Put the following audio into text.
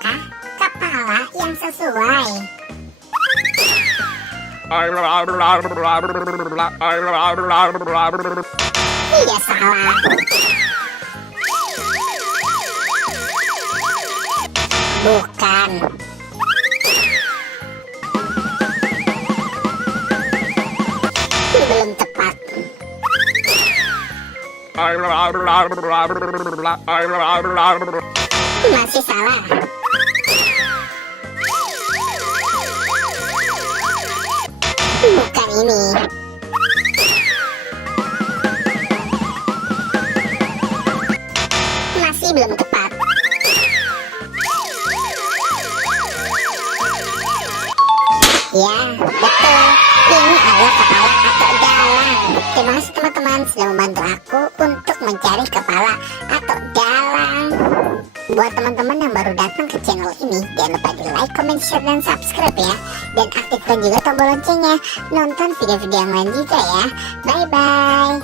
Apakah kepala yang sesuai? Iya, salah. Bukan. Belum tepat. Masih salah. Bukan ini. Masih belum tepat. Ya, betul. Ini adalah kepala atau dalang. Terima kasih teman-teman sudah membantu aku untuk mencari kepala atau dalang. Buat teman-teman yang baru datang ke channel ini, jangan lupa di like, comment, share, dan subscribe ya. Dan aktifkan juga tombol loncengnya. Nonton video-video yang lain juga ya. Bye-bye.